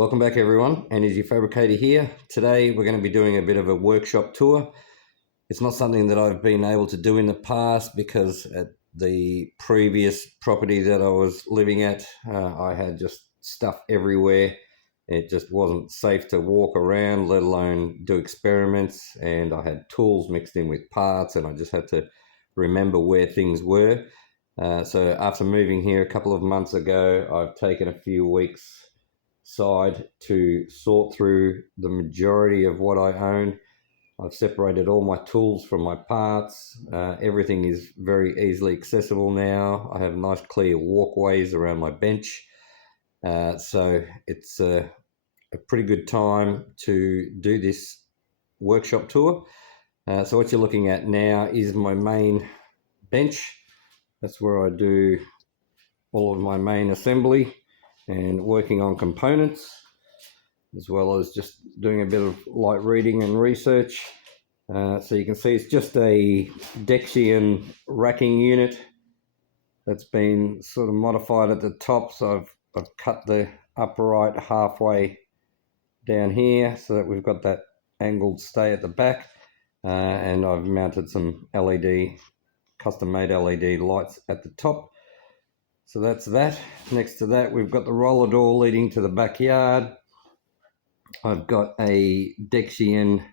Welcome back everyone, Energy Fabricator here. Today we're going to be doing a bit of a workshop tour. It's not something that I've been able to do in the past because at the previous property that I was living at, I had just stuff everywhere. It just wasn't safe to walk around, let alone do experiments, and I had tools mixed in with parts and I just had to remember where things were. So after moving here a couple of months ago, I've taken a few weeks side to sort through the majority of what I own. I've separated all my tools from my parts. Everything is very easily accessible now. I have nice clear walkways around my bench. So it's a pretty good time to do this workshop tour. So what you're looking at now is my main bench. That's where I do all of my main assembly and working on components, as well as just doing a bit of light reading and research. So you can see it's just a Dexian racking unit that's been sort of modified at the top. So I've cut the upright halfway down here so that we've got that angled stay at the back, and I've mounted some custom-made LED lights at the top. So that's that. Next to that, we've got the roller door leading to the backyard. I've got a Dexian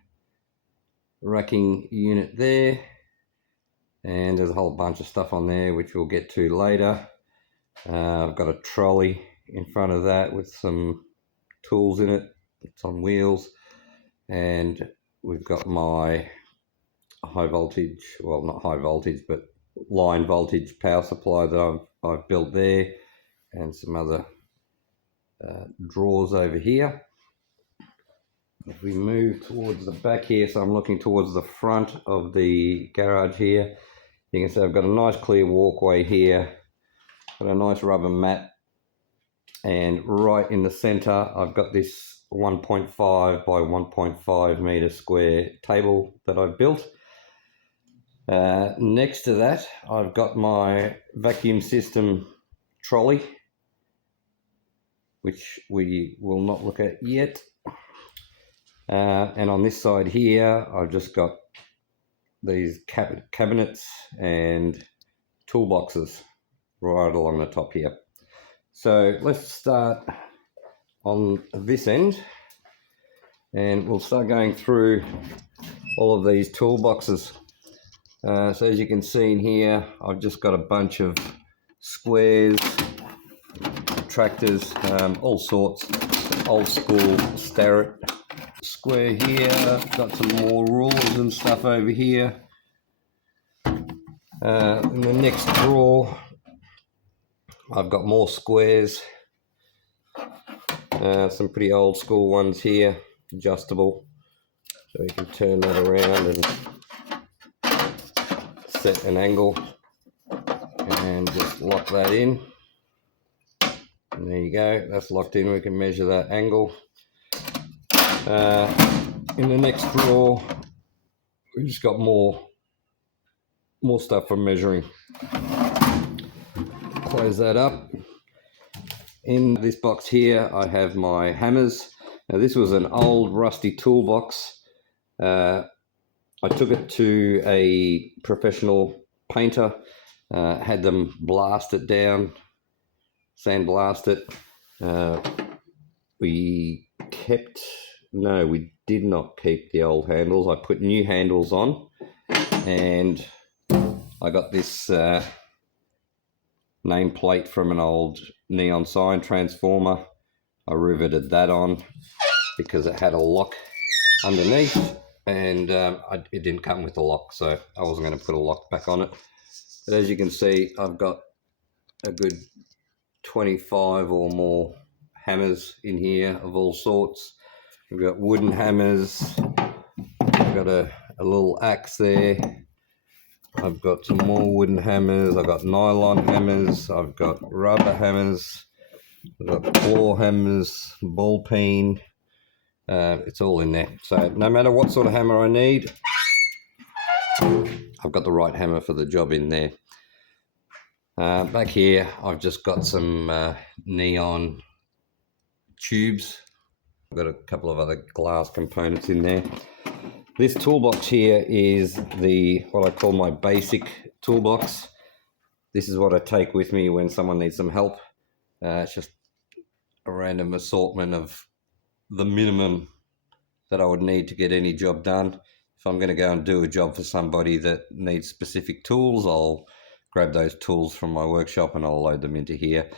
racking unit there, and there's a whole bunch of stuff on there which we'll get to later. I've got a trolley in front of that with some tools in it. It's on wheels, and we've got my high voltage, well, not high voltage, but line voltage power supply that I've built there, and some other drawers over here. If we move towards the back here, so I'm looking towards the front of the garage here, you can see I've got a nice clear walkway here, got a nice rubber mat, and right in the center I've got this 1.5 by 1.5 meter square table that I've built. Next to that, I've got my vacuum system trolley, which we will not look at yet. And on this side here, I've just got these cabinets and toolboxes right along the top here. So let's start on this end, and we'll start going through all of these toolboxes. So as you can see in here, I've just got a bunch of squares, tractors, all sorts. Old school Starrett square here. Got some more rulers and stuff over here. In the next drawer, I've got more squares. Some pretty old school ones here, adjustable, so you can turn that around and set an angle and just lock that in, and there you go, that's locked in. We can measure that angle. In the next drawer, we've just got more stuff for measuring. Close that up. In this box here I have my hammers. Now this was an old rusty toolbox. I took it to a professional painter, had them blast it down, sandblast it. We did not keep the old handles. I put new handles on, and I got this nameplate from an old neon sign transformer. I riveted that on because it had a lock underneath, and it didn't come with a lock, so I wasn't going to put a lock back on it. But as you can see, I've got a good 25 or more hammers in here of all sorts. We've got wooden hammers, I've got a little axe there, I've got some more wooden hammers, I've got nylon hammers, I've got rubber hammers, I've got claw hammers, ball peen. It's all in there. So no matter what sort of hammer I need, I've got the right hammer for the job in there. Back here, I've just got some neon tubes I've got a couple of other glass components in there. This toolbox here is what I call my basic toolbox. This is what I take with me when someone needs some help. It's just a random assortment of the minimum that I would need to get any job done. If I'm going to go and do a job for somebody that needs specific tools, I'll grab those tools from my workshop and I'll load them into here.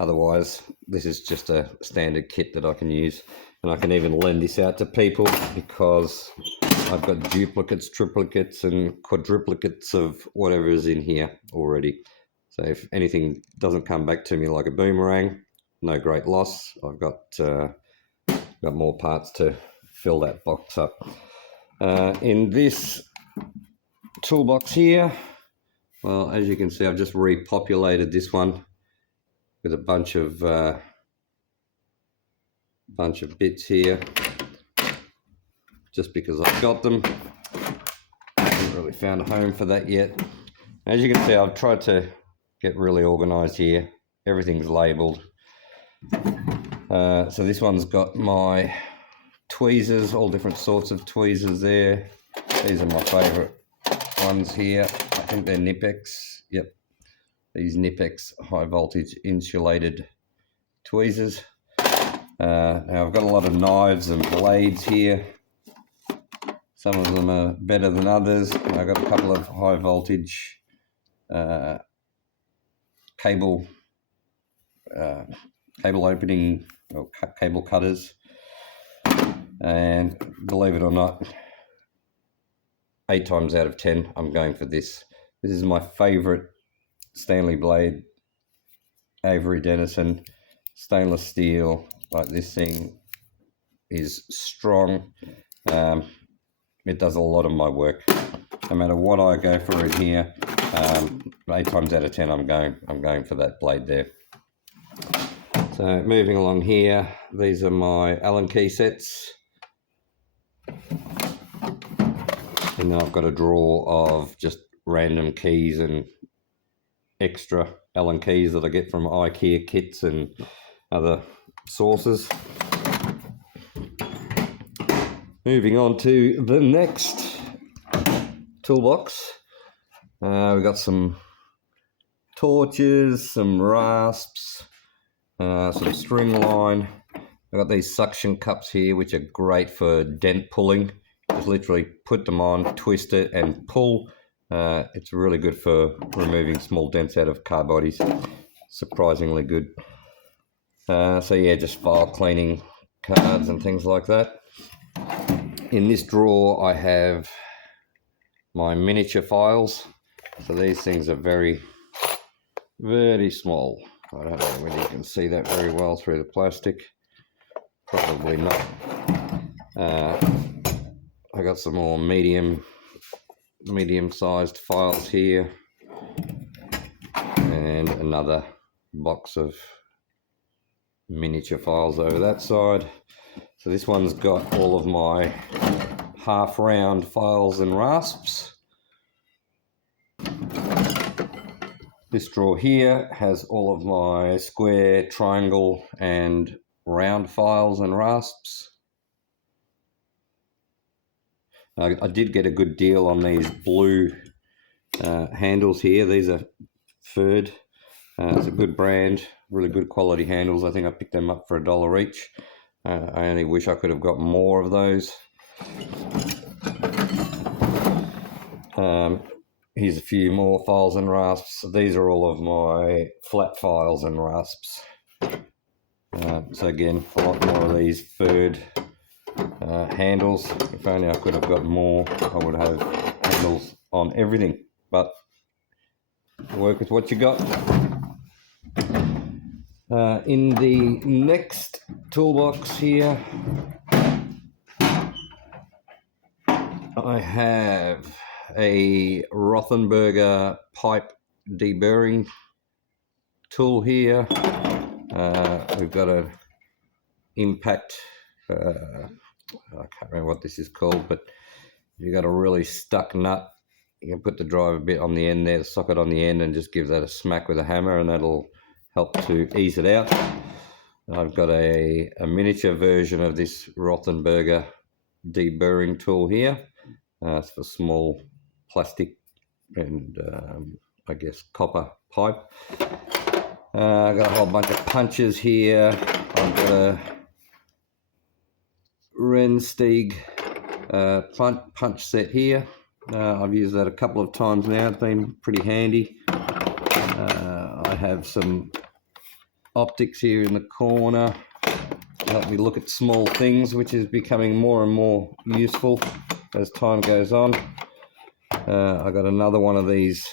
Otherwise, this is just a standard kit that I can use, and I can even lend this out to people because I've got duplicates, triplicates and quadruplicates of whatever is in here already. So if anything doesn't come back to me like a boomerang, no great loss. I've got more parts to fill that box up. In this toolbox here, well, as you can see, I've just repopulated this one with a bunch of bits here, just because I've got them. I haven't really found a home for that yet. As you can see, I've tried to get really organized here. Everything's labeled. So this one's got my tweezers, all different sorts of tweezers there. These are my favorite ones here. I think they're Nipex. Yep, these Nipex high voltage insulated tweezers. Now I've got a lot of knives and blades here. Some of them are better than others. I've got a couple of high voltage cable opening or cable cutters, and believe it or not, 8 times out of 10 I'm going for this. This is my favorite Stanley blade, Avery Dennison, stainless steel. Like, this thing is strong. It does a lot of my work. No matter what I go for in here, 8 times out of 10 I'm going for that blade there. So moving along here, these are my Allen key sets. And then I've got a drawer of just random keys and extra Allen keys that I get from IKEA kits and other sources. Moving on to the next toolbox. We've got some torches, some rasps, some string line. I've got these suction cups here, which are great for dent pulling. Just literally put them on, twist it and pull. It's really good for removing small dents out of car bodies. Surprisingly good. So yeah, just file cleaning cards and things like that. In this drawer I have my miniature files. So these things are very, very small. I don't know whether you can see that very well through the plastic. Probably not. I got some more medium-sized files here, and another box of miniature files over that side. So this one's got all of my half-round files and rasps. This drawer here has all of my square, triangle and round files and rasps. I did get a good deal on these blue handles here. These are Ferd. It's a good brand, really good quality handles. I think I picked them up for $1 each. I only wish I could have got more of those. Here's a few more files and rasps. These are all of my flat files and rasps. So again, a lot more of these Ferd handles. If only I could have got more, I would have handles on everything, but work with what you got. In the next toolbox here, I have a Rothenberger pipe deburring tool here. We've got an impact, I can't remember what this is called, but if you've got a really stuck nut, you can put the driver bit on the end there, the socket on the end, and just give that a smack with a hammer, and that'll help to ease it out. I've got a miniature version of this Rothenberger deburring tool here. It's for small plastic and I guess copper pipe. I've got a whole bunch of punches here. I've got a Renstieg punch set here. I've used that a couple of times now. It's been pretty handy. I have some optics here in the corner to help me look at small things, which is becoming more and more useful as time goes on. I got another one of these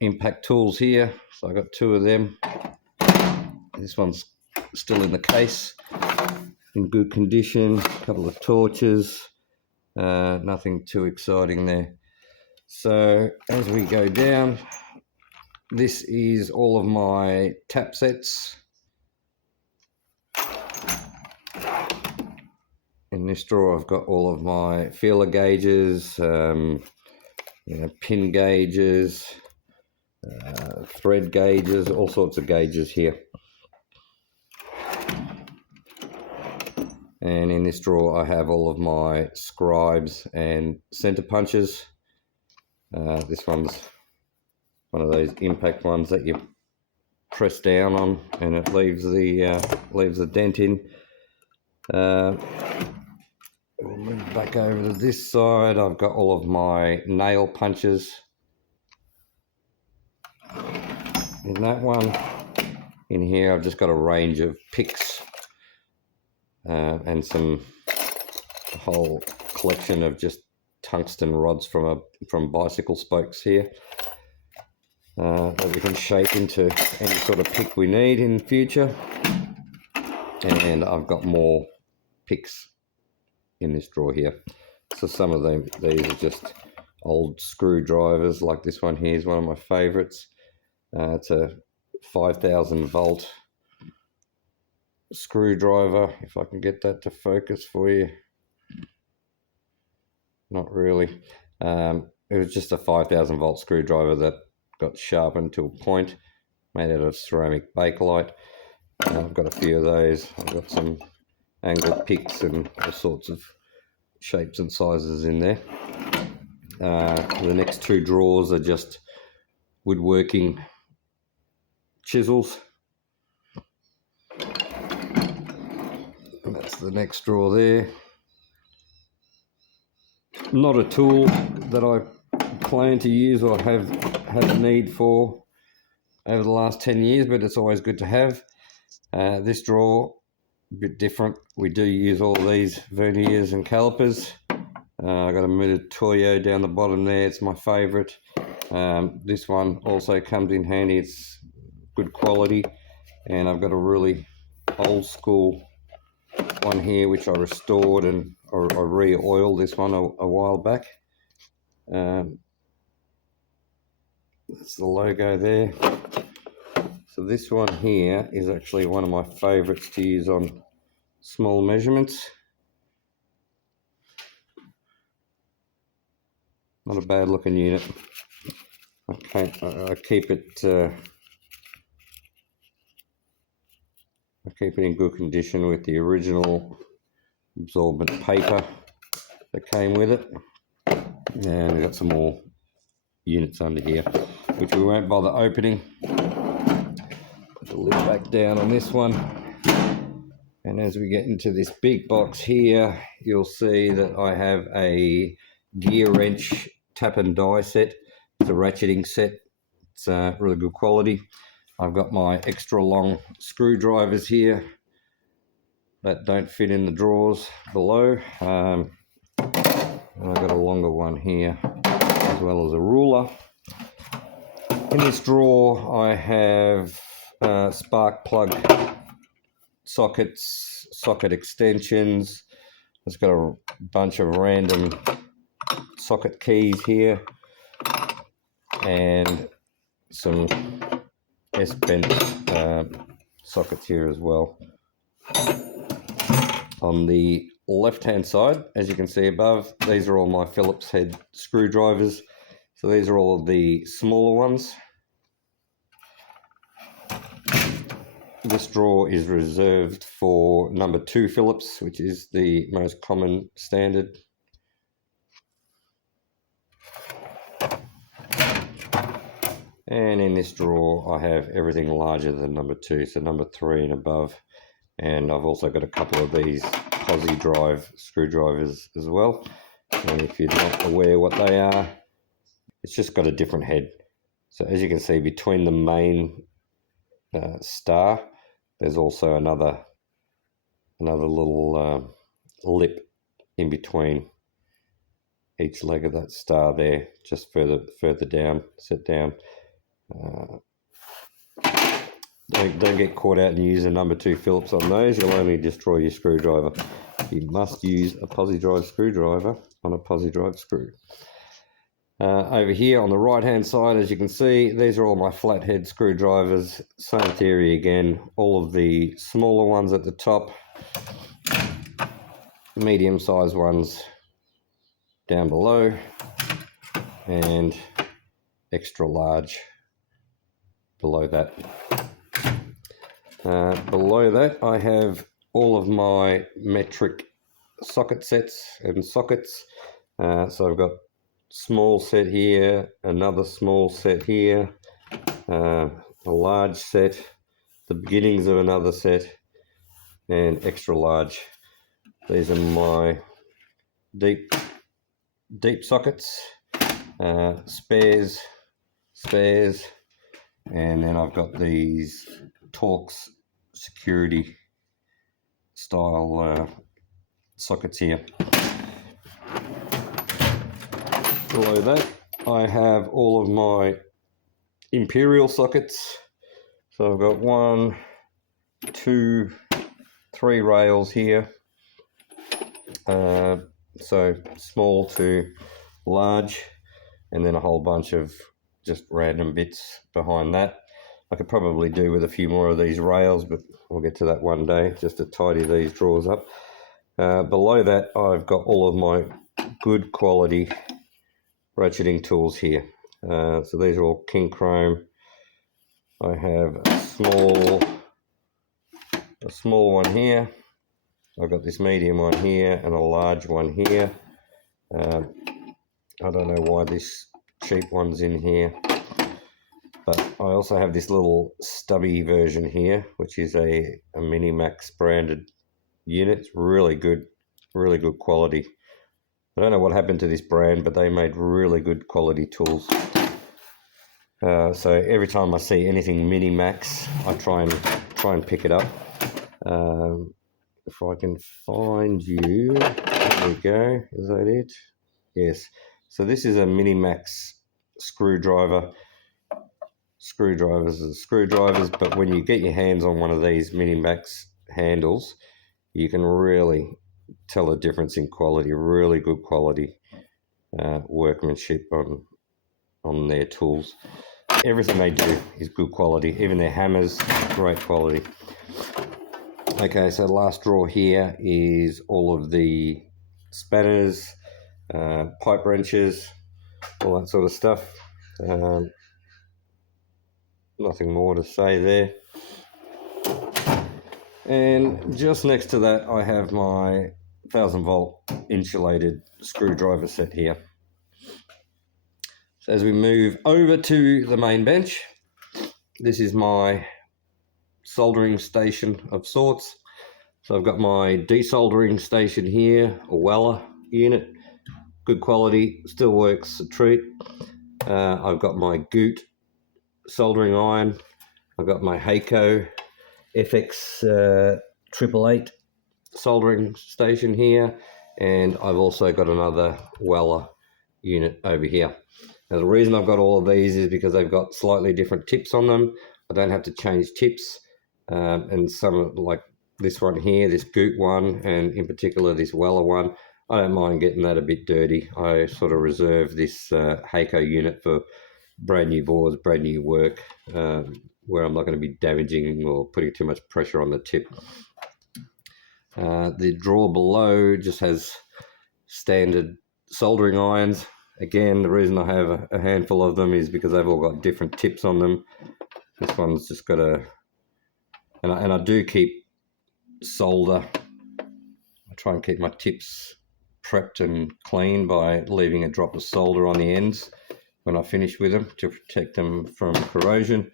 impact tools here, so I got two of them. This one's still in the case, in good condition. A couple of torches, nothing too exciting there. So as we go down, this is all of my tap sets. In this drawer I've got all of my feeler gauges, pin gauges, thread gauges, all sorts of gauges here. And in this drawer I have all of my scribes and center punches. This one's one of those impact ones that you press down on and it leaves the dent in. We'll move back over to this side. I've got all of my nail punches in that one. In here I've just got a range of picks and a whole collection of just tungsten rods from bicycle spokes here that we can shape into any sort of pick we need in the future. And I've got more picks in this drawer here. So some of these are just old screwdrivers, like this one here is one of my favorites. It's a 5,000 volt screwdriver, if I can get that to focus for you. Not really. It was just a 5,000 volt screwdriver that got sharpened to a point, made out of ceramic bakelite. I've got a few of those. I've got some angled picks and all sorts of shapes and sizes in there. The next two drawers are just woodworking chisels. And that's the next drawer there. Not a tool that I plan to use or have a need for over the last 10 years, but it's always good to have. This drawer, a bit different. We do use all these verniers and calipers. I've got a Mitutoyo down the bottom there. It's my favorite. This one also comes in handy. It's good quality. And I've got a really old school one here, which I restored and I re-oiled this one a while back. That's the logo there. So this one here is actually one of my favorites to use on small measurements. Not a bad looking unit. Okay, I keep it in good condition with the original absorbent paper that came with it. And we've got some more units under here, which we won't bother opening. Put the lid back down on this one. And as we get into this big box here, you'll see that I have a gear wrench tap and die set. It's a ratcheting set. It's really good quality. I've got my extra long screwdrivers here that don't fit in the drawers below. And I've got a longer one here, as well as a ruler. In this drawer, I have spark plug sockets, socket extensions. It's got a bunch of random socket keys here and some S-bent sockets here as well. On the left-hand side, as you can see above, these are all my Phillips head screwdrivers. So these are all of the smaller ones. this drawer is reserved for number 2 Phillips, which is the most common standard. And in this drawer I have everything larger than number 2, so number 3 and above. And I've also got a couple of these posi drive screwdrivers as well. And if you're not aware what they are, it's just got a different head. So as you can see, between the main star, there's also another little lip in between each leg of that star there, just further down, set down. Don't get caught out and use a number 2 Phillips on those. You'll only destroy your screwdriver. You must use a posi drive screwdriver on a posi drive screw. Over here on the right hand side, as you can see, these are all my flathead screwdrivers. Same theory again, all of the smaller ones at the top, medium sized ones down below, and extra large below that. Below that I have all of my metric socket sets and sockets. So I've got small set here, another small set here, a large set, the beginnings of another set, and extra large. These are my deep sockets, spares, and then I've got these Torx security style sockets here. Below that I have all of my imperial sockets. So I've got 1, 2, 3 rails here, so small to large, and then a whole bunch of just random bits behind that. I could probably do with a few more of these rails, but we'll get to that one day, just to tidy these drawers up. Below that I've got all of my good quality ratcheting tools here. So these are all king chrome. I have a small one here. I've got this medium one here and a large one here. I don't know why this cheap one's in here, but I also have this little stubby version here, which is a Minimax branded unit. It's really good quality. I don't know what happened to this brand, but they made really good quality tools. So every time I see anything Minimax, I try and pick it up. If I can find you, there we go. Is that it? Yes. So this is a Minimax screwdriver. Screwdrivers are screwdrivers, but when you get your hands on one of these Minimax handles, you can really tell the difference in quality. Really good quality workmanship on their tools. Everything they do is good quality. Even their hammers, great quality. Okay, so the last drawer here is all of the spanners, pipe wrenches, all that sort of stuff. Nothing more to say there. And just next to that I have my 1000-volt insulated screwdriver set here. So as we move over to the main bench, this is my soldering station of sorts. So I've got my desoldering station here, a Weller unit, good quality, still works a treat. I've got my Goot soldering iron. I've got my Heiko FX 888 soldering station here, and I've also got another Weller unit over here. Now the reason I've got all of these is because they've got slightly different tips on them. I don't have to change tips, and some like this one here, this Goot one, and in particular this Weller one, I don't mind getting that a bit dirty. I sort of reserve this Heiko unit for brand new boards, brand new work, where I'm not going to be damaging or putting too much pressure on the tip. The drawer below just has standard soldering irons. Again, the reason I have a handful of them is because they've all got different tips on them. This one's just got a And I do keep solder. I try and keep my tips prepped and clean by leaving a drop of solder on the ends when I finish with them to protect them from corrosion.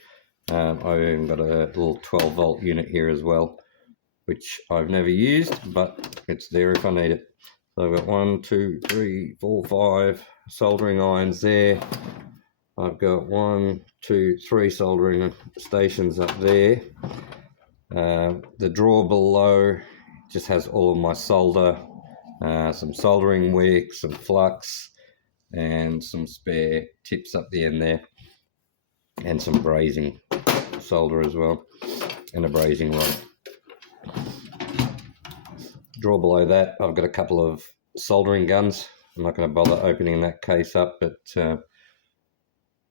I've even got a little 12-volt unit here as well, which I've never used, but it's there if I need it. So I've got 1, 2, 3, 4, 5 soldering irons there. I've got 1, 2, 3 soldering stations up there. The drawer below just has all of my solder, some soldering wick, some flux, and some spare tips up the end there, and some brazing solder as well, and a brazing rod. Drawer below that, I've got a couple of soldering guns. I'm not going to bother opening that case up, but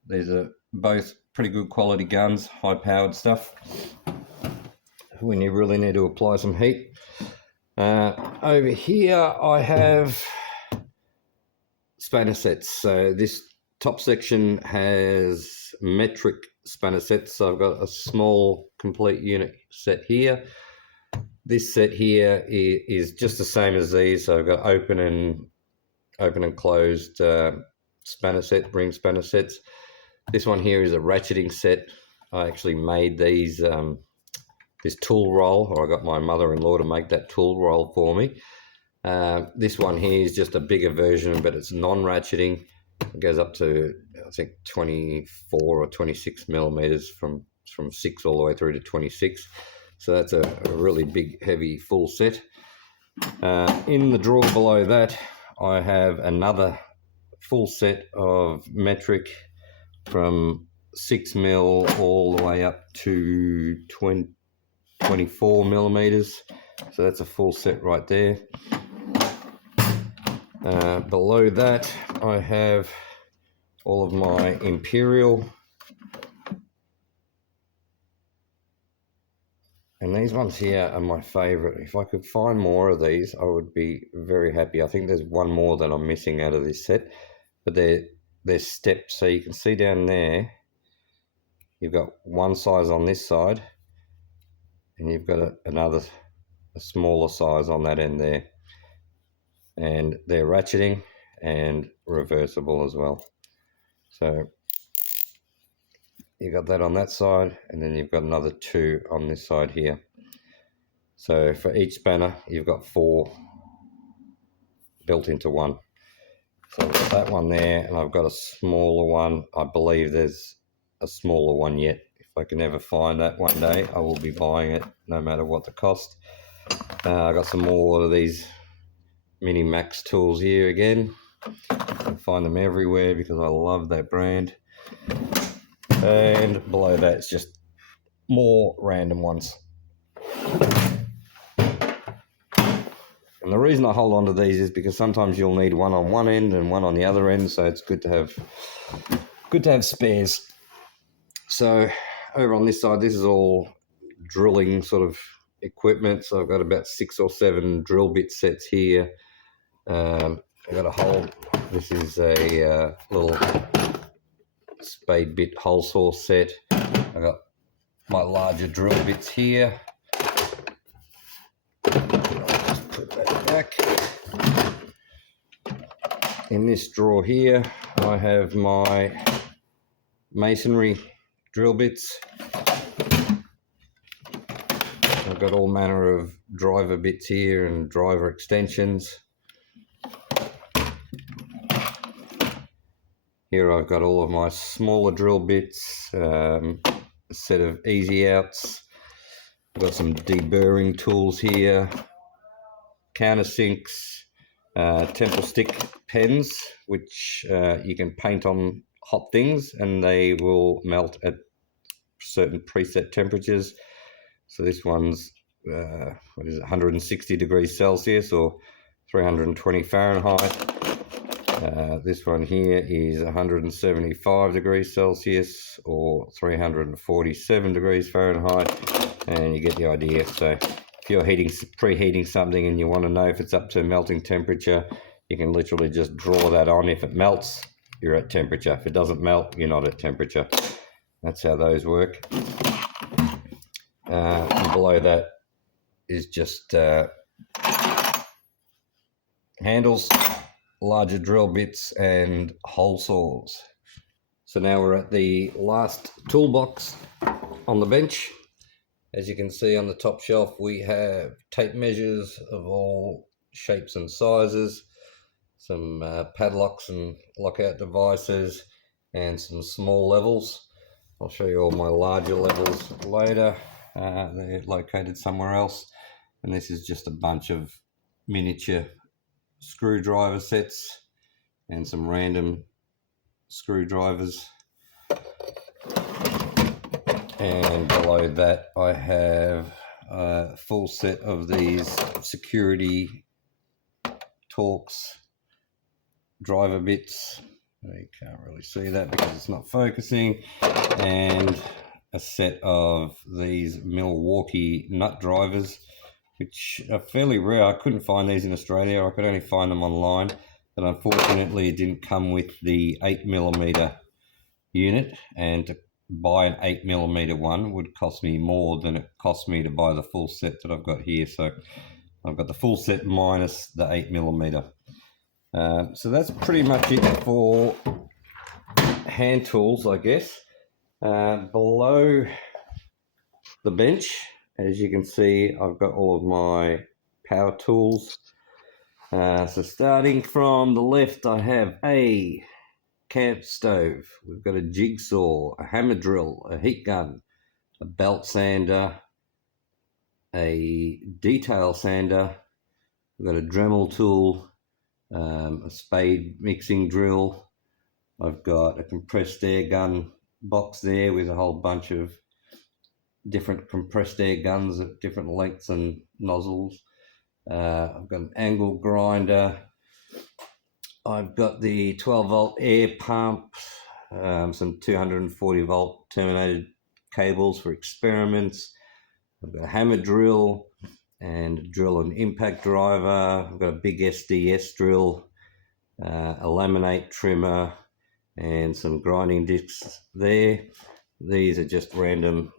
these are both pretty good quality guns, high-powered stuff when you really need to apply some heat. Over here I have spanner sets. So this top section has metric spanner sets. So I've got a small complete unit set here. This set here is just the same as these. So I've got open and closed spanner set, ring spanner sets. This one here is a ratcheting set. I actually made these this tool roll, or I got my mother-in-law to make that tool roll for me. This one here is just a bigger version, but it's non-ratcheting. It goes up to, I think, 24 or 26 millimeters from 6 all the way through to 26. So that's a really big, heavy, full set. In the drawer below that, I have another full set of metric from 6 mil all the way up to 24 millimeters. So that's a full set right there. Below that, I have all of my Imperial. And these ones here are my favorite. If I could find more of these, I would be very happy. I think there's one more that I'm missing out of this set, but they're steps. So you can see down there, you've got one size on this side, and you've got a smaller size on that end there. And they're ratcheting and reversible as well. So you've got that on that side, and then you've got another 2 on this side here. So for each spanner, you've got 4 built into one. So I've got that one there, and I've got a smaller one. I believe there's a smaller one yet. If I can ever find that one day, I will be buying it no matter what the cost. I got some more of these Mini Max tools here again. I find them everywhere because I love that brand. And below that, it's just more random ones. And the reason I hold on to these is because sometimes you'll need one on one end and one on the other end, so it's good to have spares. So over on this side, this is all drilling sort of equipment. So I've got about 6 or 7 drill bit sets here. I've got a hole. This is a little spade bit hole saw set. I've got my larger drill bits here. I'll just put that back. In this drawer here, I have my masonry drill bits. I've got all manner of driver bits here and driver extensions. Here I've got all of my smaller drill bits, a set of easy outs. I've got some deburring tools here, countersinks, temple stick pens, which you can paint on hot things and they will melt at certain preset temperatures. So this one's, 160 degrees Celsius or 320 Fahrenheit. This one here is 175 degrees Celsius or 347 degrees Fahrenheit, and you get the idea. So if you're preheating something and you want to know if it's up to melting temperature, you can literally just draw that on. If it melts, you're at temperature. If it doesn't melt, you're not at temperature. That's how those work. And below that is just handles, larger drill bits, and hole saws. So now we're at the last toolbox on the bench. As you can see on the top shelf, we have tape measures of all shapes and sizes, some padlocks and lockout devices, and some small levels. I'll show you all my larger levels later. They're located somewhere else. And this is just a bunch of miniature screwdriver sets and some random screwdrivers. And below that I have a full set of these security Torx driver bits. You can't really see that because it's not focusing. And a set of these Milwaukee nut drivers, which are fairly rare. I couldn't find these in Australia. I could only find them online, but unfortunately it didn't come with the 8mm unit, and to buy an 8mm one would cost me more than it cost me to buy the full set that I've got here. So I've got the full set minus the 8mm. So that's pretty much it for hand tools, I guess. Below the bench, as you can see, I've got all of my power tools. So starting from the left, I have a camp stove. We've got a jigsaw, a hammer drill, a heat gun, a belt sander, a detail sander. We've got a Dremel tool, a spade mixing drill. I've got a compressed air gun box there with a whole bunch of different compressed air guns at different lengths and nozzles. I've got an angle grinder. I've got the 12-volt air pump, some 240-volt terminated cables for experiments. I've got a hammer drill and a drill and impact driver. I've got a big SDS drill, a laminate trimmer, and some grinding discs there. These are just random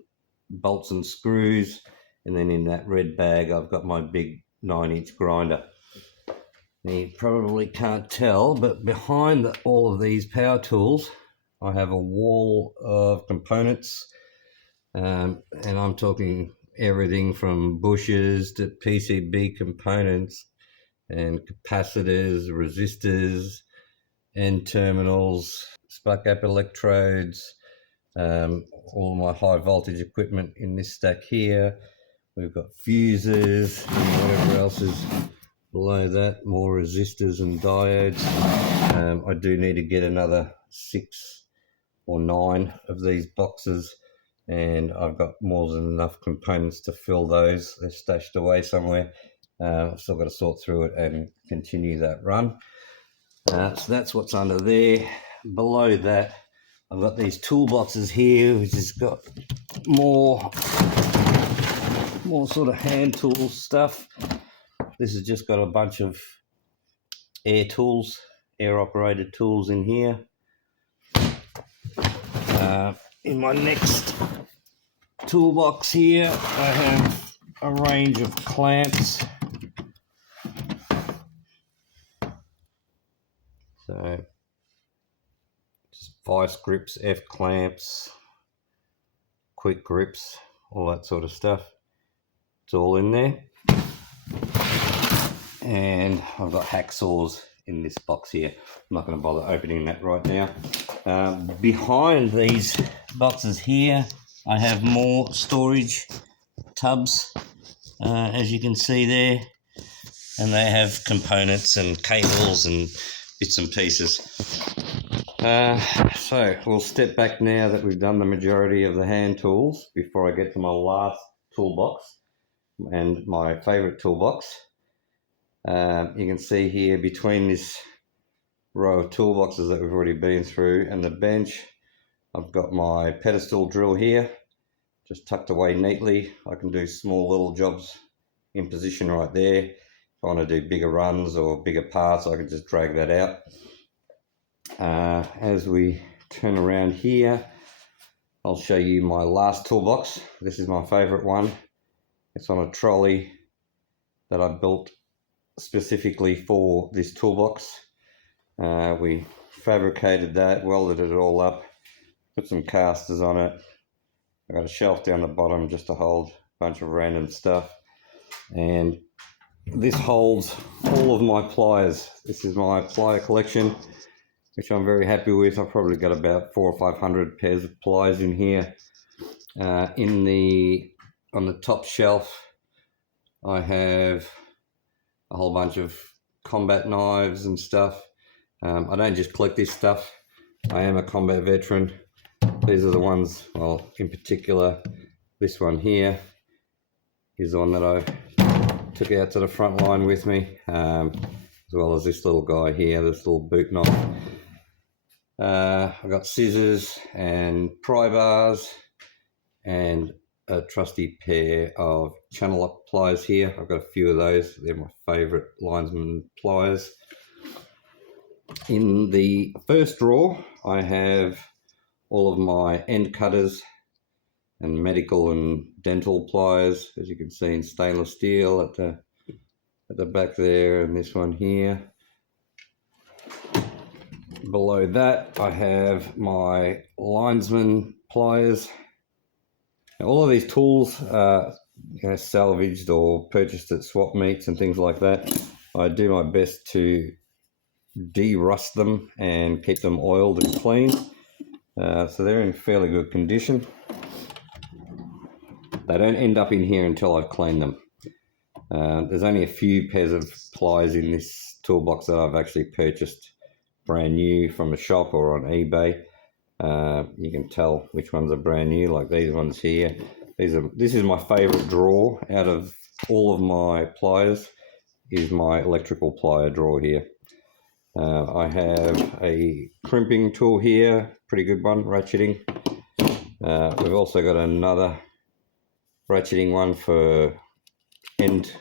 bolts and screws. And then in that red bag, I've got my big 9-inch grinder. You probably can't tell, but behind all of these power tools, I have a wall of components. And I'm talking everything from bushes to PCB components and capacitors, resistors, end terminals, spark gap electrodes, all my high voltage equipment in this stack here. We've got fuses and whatever else is below that, more resistors and diodes. I do need to get another 6 or 9 of these boxes, and I've got more than enough components to fill those. They're stashed away somewhere. I've still got to sort through it and continue that run. So that's what's under there. Below that, I've got these toolboxes here, which has got more sort of hand tool stuff. This has just got a bunch of air tools, air operated tools in here. In my next toolbox here, I have a range of clamps. So just vice grips, F clamps, quick grips, all that sort of stuff. It's all in there. And I've got hacksaws in this box here. I'm not going to bother opening that right now. Behind these boxes here, I have more storage tubs, as you can see there. And they have components and cables and bits and pieces. So we'll step back now that we've done the majority of the hand tools before I get to my last toolbox and my favorite toolbox. You can see here between this row of toolboxes that we've already been through and the bench, I've got my pedestal drill here, just tucked away neatly. I can do small little jobs in position right there. If I want to do bigger runs or bigger parts, I can just drag that out. As we turn around here, I'll show you my last toolbox. This is my favorite one. It's on a trolley that I built specifically for this toolbox. We fabricated that, welded it all up, put some casters on it. I got a shelf down the bottom just to hold a bunch of random stuff, and this holds all of my pliers. This is my plier collection, which I'm very happy with. I've probably got about 400 or 500 pairs of pliers in here. On the top shelf, I have a whole bunch of combat knives and stuff. I don't just collect this stuff. I am a combat veteran. These are the ones, well, in particular, this one here is the one that I took out to the front line with me, as well as this little guy here, this little boot knife. I've got scissors and pry bars and a trusty pair of channel lock pliers here. I've got a few of those. They're my favourite linesman pliers. In the first drawer, I have all of my end cutters and medical and dental pliers, as you can see, in stainless steel at the back there, and this one here. Below that, I have my linesman pliers. Now, all of these tools are salvaged or purchased at swap meets and things like that. I do my best to de-rust them and keep them oiled and clean. So they're in fairly good condition. They don't end up in here until I've cleaned them. There's only a few pairs of pliers in this toolbox that I've actually purchased brand new from a shop or on eBay. You can tell which ones are brand new, like these ones here. This is my favorite drawer out of all of my pliers, is my electrical plier drawer here. I have a crimping tool here, pretty good one, ratcheting. We've also got another ratcheting one for end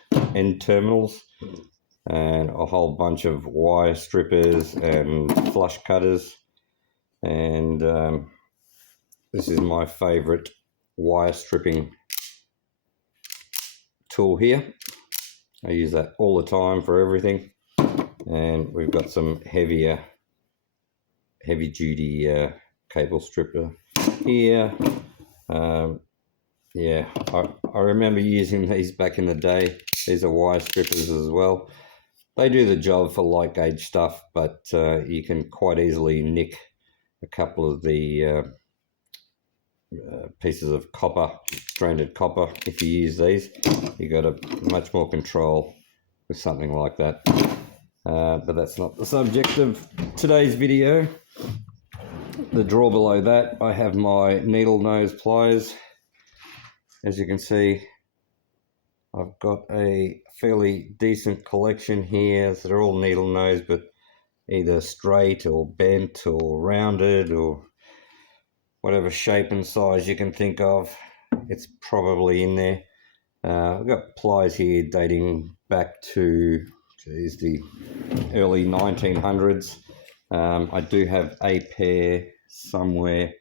terminals, and a whole bunch of wire strippers and flush cutters. And this is my favorite wire stripping tool here. I use that all the time for everything. And we've got some heavy duty cable stripper here. Yeah, I remember using these back in the day. These are wire strippers as well. They do the job for light gauge stuff, but you can quite easily nick a couple of the pieces of copper, stranded copper. If you use these, you got a much more control with something like that. But that's not the subject of today's video. The drawer below that, I have my needle nose pliers. As you can see, I've got a fairly decent collection here. So they're all needle nose, but either straight or bent or rounded or whatever shape and size you can think of, it's probably in there. I've got pliers here dating back to the early 1900s. I do have a pair somewhere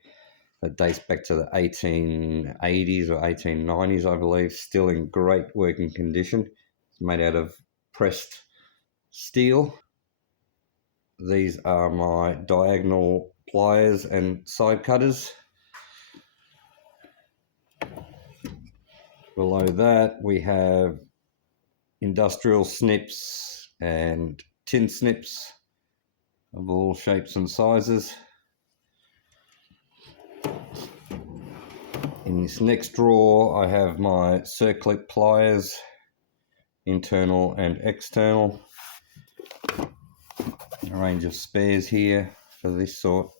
that dates back to the 1880s or 1890s, I believe, still in great working condition. It's made out of pressed steel. These are my diagonal pliers and side cutters. Below that, we have industrial snips and tin snips of all shapes and sizes. In this next drawer, I have my circlip pliers, internal and external. A range of spares here for this sort.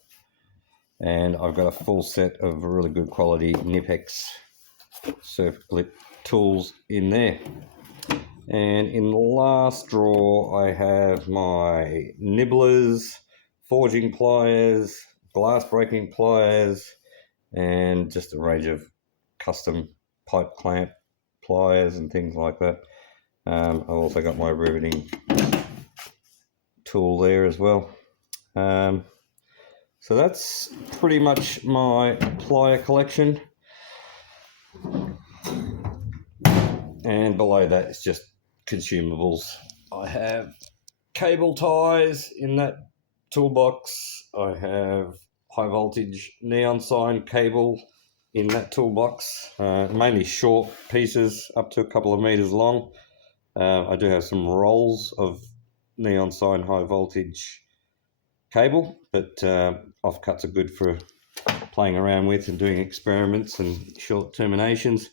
And I've got a full set of really good quality Nipex circlip tools in there. And in the last drawer, I have my nibblers, forging pliers, glass breaking pliers, and just a range of custom pipe clamp pliers and things like that. I've also got my riveting tool there as well. So that's pretty much my plier collection. And below that is just consumables. I have cable ties in that toolbox. I have high voltage neon sign cable in that toolbox, mainly short pieces up to a couple of meters long. I do have some rolls of neon sign high voltage cable, but offcuts are good for playing around with and doing experiments and short terminations.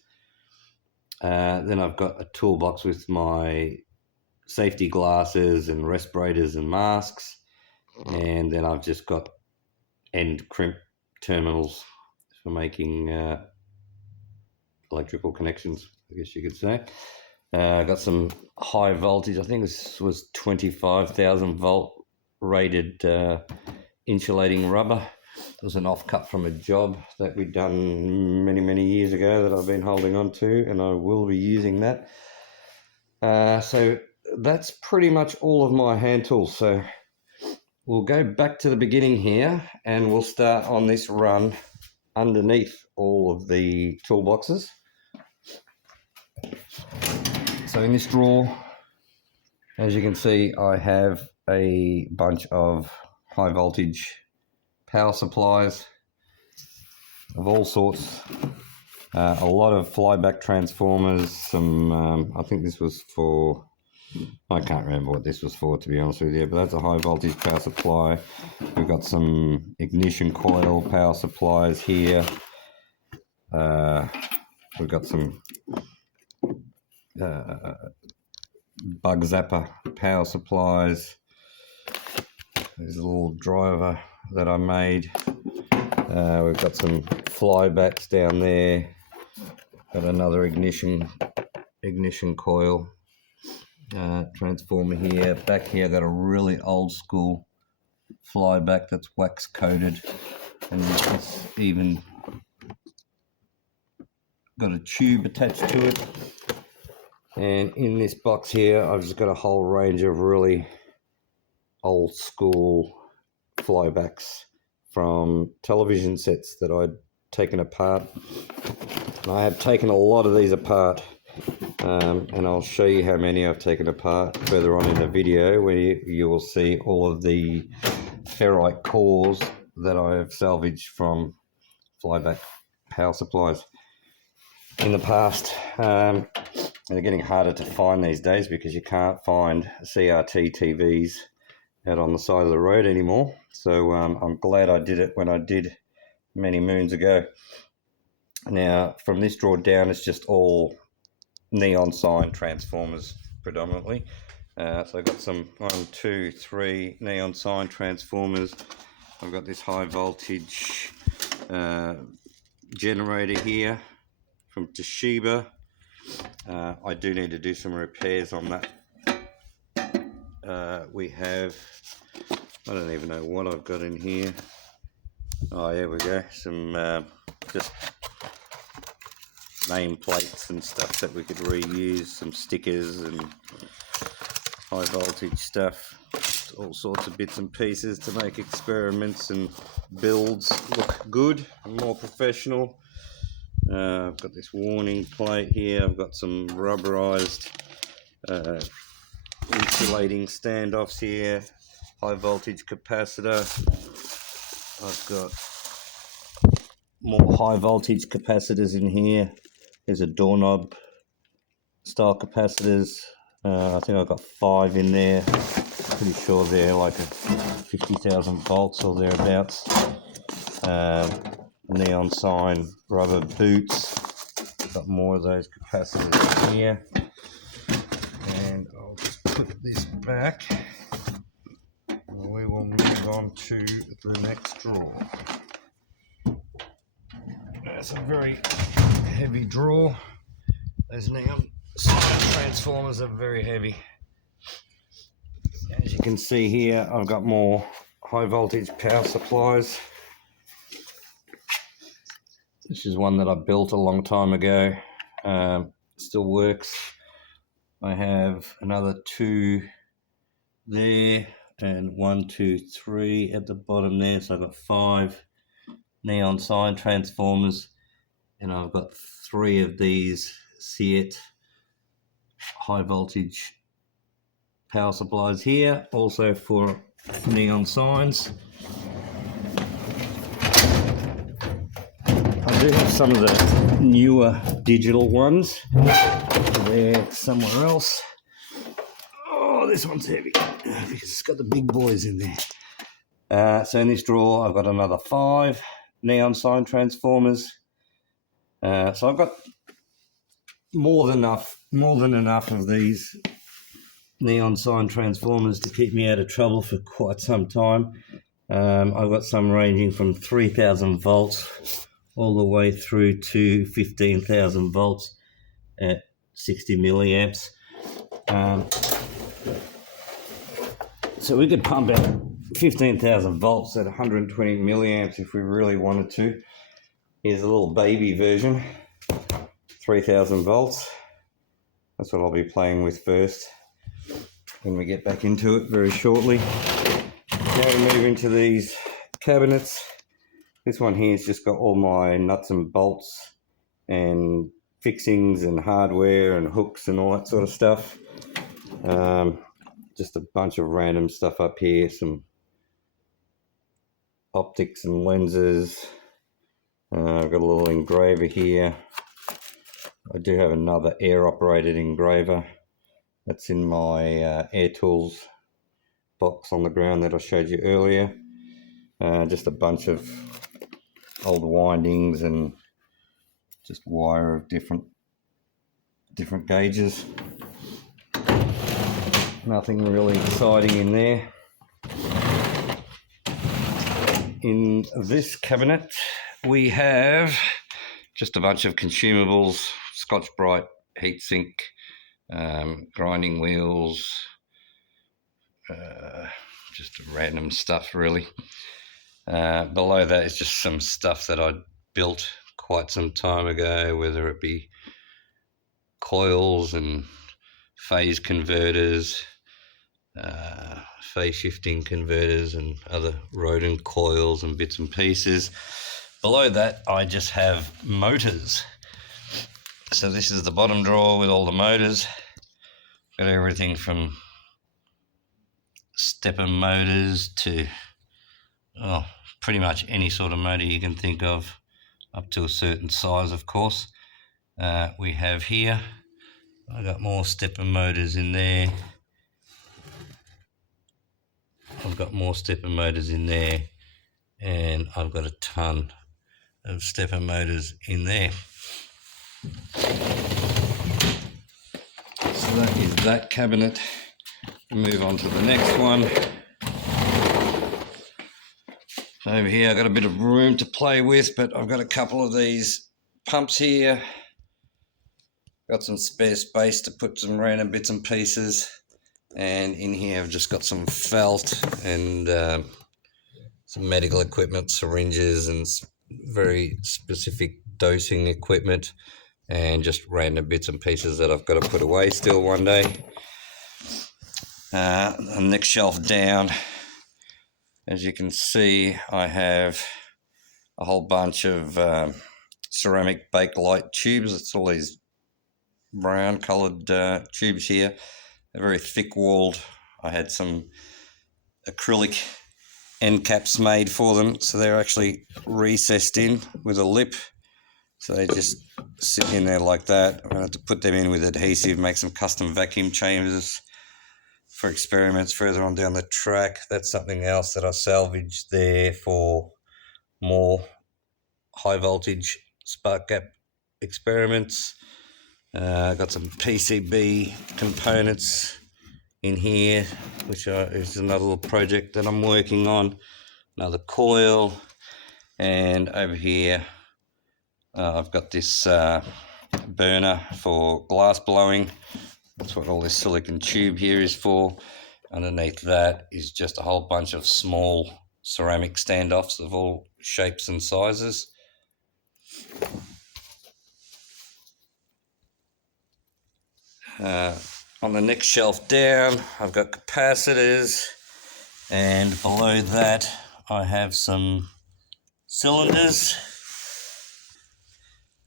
Then I've got a toolbox with my safety glasses and respirators and masks, and then I've just got end crimp terminals for making electrical connections, I guess you could say. I got some high voltage, I think this was 25,000 volt rated insulating rubber. It was an offcut from a job that we'd done many years ago that I've been holding on to, and I will be using that. So that's pretty much all of my hand tools. So we'll go back to the beginning here and we'll start on this run underneath all of the toolboxes. So in this drawer, as you can see, I have a bunch of high voltage power supplies of all sorts, a lot of flyback transformers, some, I think this was for, I can't remember what this was for, to be honest with you, but that's a high voltage power supply. We've got some ignition coil power supplies here. We've got some bug zapper power supplies. There's a little driver that I made. We've got some flybacks down there. Got another ignition coil transformer here. Back here I've got a really old school flyback that's wax coated, and it's even got a tube attached to it. And in this box here I've just got a whole range of really old school flybacks from television sets that I'd taken apart. And I have taken a lot of these apart, and I'll show you how many I've taken apart further on in the video, where you will see all of the ferrite cores that I have salvaged from flyback power supplies in the past. And they're getting harder to find these days because you can't find CRT TVs out on the side of the road anymore. So I'm glad I did it when I did many moons ago. Now from this drawer down it's just all neon sign transformers predominantly. So I've got some 1, 2, 3 neon sign transformers. I've got this high voltage generator here from Toshiba. I do need to do some repairs on that. We have, I don't even know what I've got in here. Oh, here we go. Some just name plates and stuff that we could reuse, some stickers and high voltage stuff, all sorts of bits and pieces to make experiments and builds look good and more professional. I've got this warning plate here. I've got some rubberized insulating standoffs here, high voltage capacitor. I've got more high voltage capacitors in here. There's a doorknob style capacitors. I think I've got 5 in there. Pretty sure they're like a 50,000 volts or thereabouts. Neon sign rubber boots. Got more of those capacitors in here. And I'll just put this back. We will move on to the next drawer. That's a very heavy drawer. Those neon transformers are very heavy. As you can see here, I've got more high voltage power supplies. This is one that I built a long time ago. Still works. I have another 2 there, and 1, 2, 3 at the bottom there. So I've got 5 neon sign transformers, and I've got 3 of these SEAT high voltage power supplies here, also for neon signs. I do have some of the newer digital ones. They're somewhere else. Oh, this one's heavy because it's got the big boys in there. So in this drawer, I've got another 5 neon sign transformers. So I've got more than enough of these neon sign transformers to keep me out of trouble for quite some time. I've got some ranging from 3,000 volts all the way through to 15,000 volts at 60 milliamps. So we could pump out 15,000 volts at 120 milliamps if we really wanted to. Here's a little baby version, 3,000 volts. That's what I'll be playing with first when we get back into it very shortly. Now we move into these cabinets. This one here's just got all my nuts and bolts and fixings and hardware and hooks and all that sort of stuff. Just a bunch of random stuff up here, some optics and lenses. I've got a little engraver here. I do have another air operated engraver that's in my Air Tools box on the ground that I showed you earlier. Just a bunch of old windings and just wire of different gauges. Nothing really exciting in there. In this cabinet we have just a bunch of consumables, Scotch-Brite heatsink, grinding wheels, just random stuff really. Below that is just some stuff that I built quite some time ago, whether it be coils and phase converters, phase shifting converters and other rodent coils and bits and pieces. Below that I just have motors. So this is the bottom drawer with all the motors. Got everything from stepper motors to pretty much any sort of motor you can think of, up to a certain size, of course. We have here, I got more stepper motors in there. I've got more stepper motors in there, and I've got a ton of stepper motors in there. So that is that cabinet. Move on to the next one. Over here I've got a bit of room to play with, but I've got a couple of these pumps here. Got some spare space to put some random bits and pieces. And in here I've just got some felt and some medical equipment, syringes and very specific dosing equipment, and just random bits and pieces that I've got to put away still one day. The next shelf down, as you can see, I have a whole bunch of ceramic Bakelite tubes. It's all these brown coloured tubes here. They're very thick walled. I had some acrylic end caps made for them, so they're actually recessed in with a lip. So they just sit in there like that. I'm going to have to put them in with adhesive, make some custom vacuum chambers for experiments further on down the track. That's something else that I salvaged there for more high voltage spark gap experiments. Got some PCB components in here, which is another little project that I'm working on. Another coil, and over here I've got this burner for glass blowing. That's what all this silicon tube here is for. Underneath that is just a whole bunch of small ceramic standoffs of all shapes and sizes. On the next shelf down, I've got capacitors And below that I have some cylinders,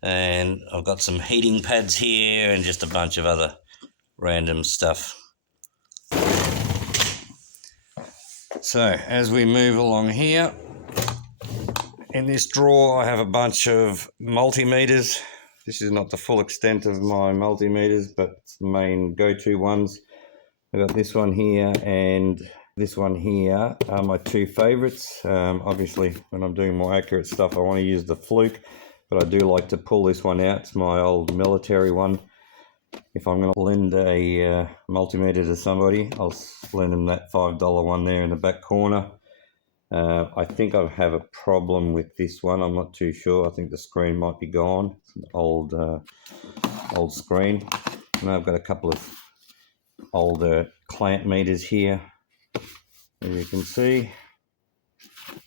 and I've got some heating pads here and just a bunch of other random stuff. So as we move along here, in this drawer I have a bunch of multimeters. This is not the full extent of my multimeters, but it's the main go-to ones. I've got this one here and this one here are my two favorites. Obviously when I'm doing more accurate stuff I want to use the Fluke, but I do like to pull this one out. It's my old military one. If I'm going to lend a multimeter to somebody, I'll lend them that $5 one there in the back corner. I think I have a problem with this one. I'm not too sure. I think the screen might be gone. It's an old screen. And I've got a couple of older clamp meters here, as you can see.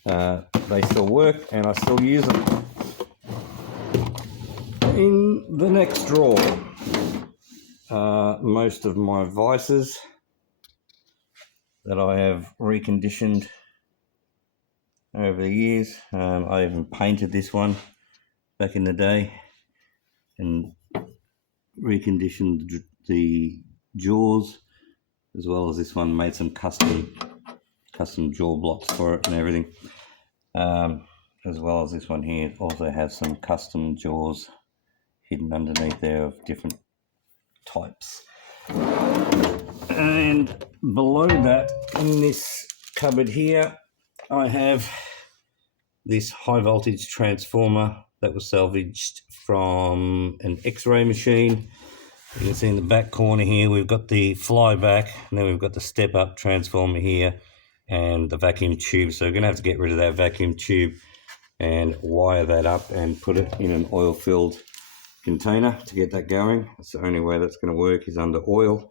They still work and I still use them. In the next drawer, most of my vices that I have reconditioned over the years. I even painted this one back in the day and reconditioned the jaws, as well as this one, made some custom jaw blocks for it and everything. As well as this one here also has some custom jaws hidden underneath there of different types. And below that, in this cupboard here, I have this high voltage transformer that was salvaged from an X-ray machine. You can see in the back corner here we've got the flyback, and then we've got the step up transformer here and the vacuum tube. So we're going to have to get rid of that vacuum tube and wire that up and put it in an oil filled container to get that going. That's the only way that's going to work, is under oil.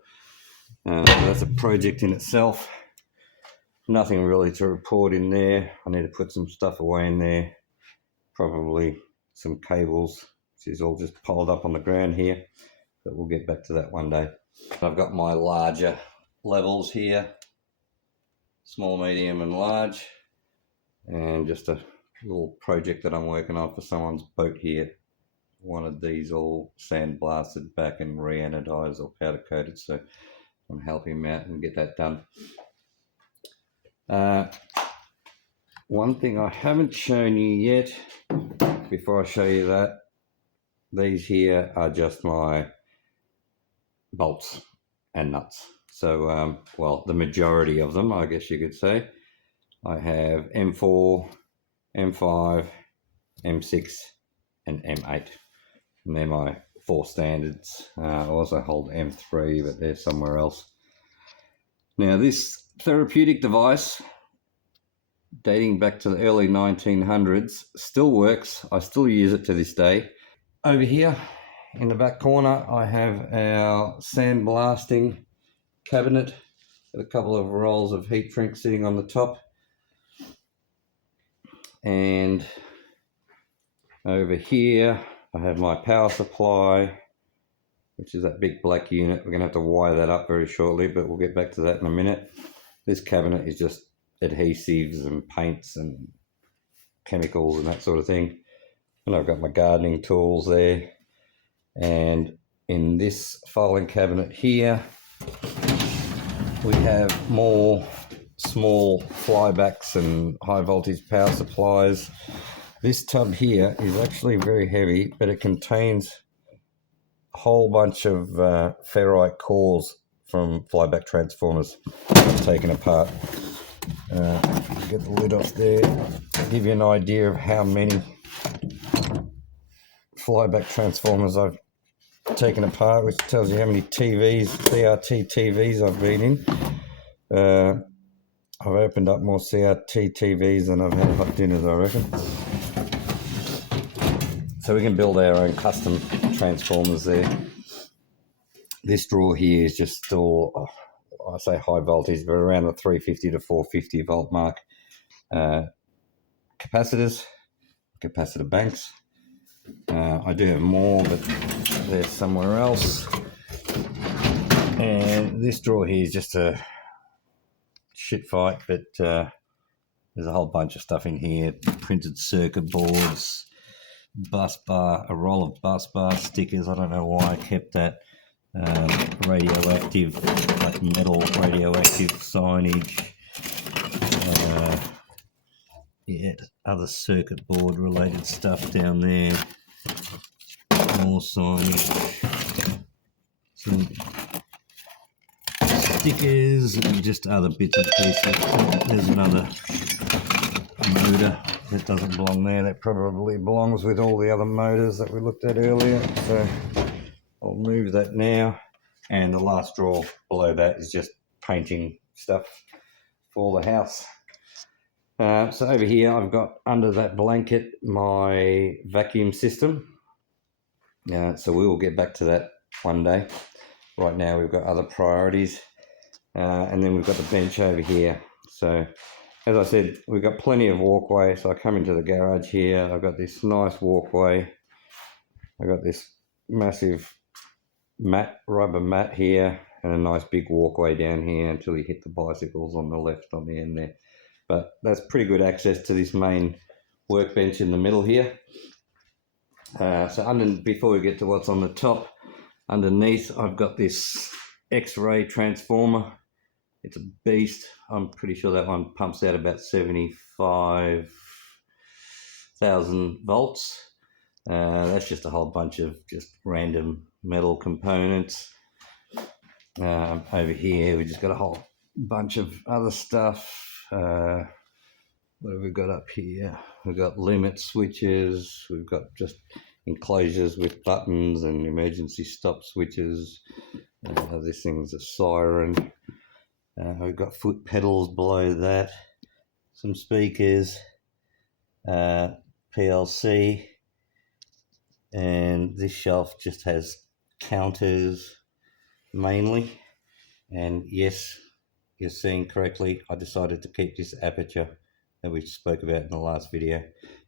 That's a project in itself. Nothing really to report in there. I need to put some stuff away in there, probably some cables, which is all just piled up on the ground here, but we'll get back to that one day. I've got my larger levels here, small, medium and large, and just a little project that I'm working on for someone's boat here. Wanted these all sandblasted back and re-anodized or powder coated, so I'm helping him out and get that done. One thing I haven't shown you yet, before I show you that, these here are just my bolts and nuts. So, well, the majority of them, I guess you could say. I have M4, M5, M6 and M8. And they're my 4 standards. I also hold M3, but they're somewhere else. Now, this therapeutic device, dating back to the early 1900s, still works. I still use it to this day. Over here in the back corner, I have our sandblasting cabinet with a couple of rolls of heat shrink sitting on the top. And over here, I have my power supply, which is that big black unit. We're going to have to wire that up very shortly, but we'll get back to that in a minute. This cabinet is just adhesives and paints and chemicals and that sort of thing. And I've got my gardening tools there. And in this filing cabinet here, we have more small flybacks and high voltage power supplies. This tub here is actually very heavy, but it contains a whole bunch of ferrite cores from flyback transformers I've taken apart. Get the lid off there, give you an idea of how many flyback transformers I've taken apart, which tells you how many CRT TVs I've been in. I've opened up more CRT TVs than I've had hot dinners, I reckon. So we can build our own custom transformers there. This drawer here is just still, I say high voltage, but around the 350 to 450 volt mark. Capacitors, capacitor banks. I do have more, but they're somewhere else. And this drawer here is just a shit fight, but there's a whole bunch of stuff in here. Printed circuit boards, bus bar, a roll of bus bar stickers. I don't know why I kept that. Radioactive, like metal radioactive signage. Yeah, other circuit board related stuff down there. More signage. Some stickers and just other bits and pieces. There's another motor that doesn't belong there. That probably belongs with all the other motors that we looked at earlier. So I'll move that now. And the last drawer below that is just painting stuff for the house. So over here I've got under that blanket my vacuum system. So we will get back to that one day. Right now we've got other priorities. And then we've got the bench over here. So as I said, we've got plenty of walkway. So I come into the garage here. I've got this nice walkway. I've got this massive rubber mat here, and a nice big walkway down here until you hit the bicycles on the left on the end there. But that's pretty good access to this main workbench in the middle here. Before we get to what's on the top, underneath I've got this X-ray transformer. It's a beast. I'm pretty sure that one pumps out about 75,000 volts. That's just a whole bunch of just random metal components. Over here we just got a whole bunch of other stuff. What have we got up here? We've got limit switches. We've got just enclosures with buttons and emergency stop switches. This thing's a siren. We've got foot pedals below that. Some speakers. PLC. And this shelf just has counters mainly. And yes, you're seeing correctly, I decided to keep this aperture that we spoke about in the last video.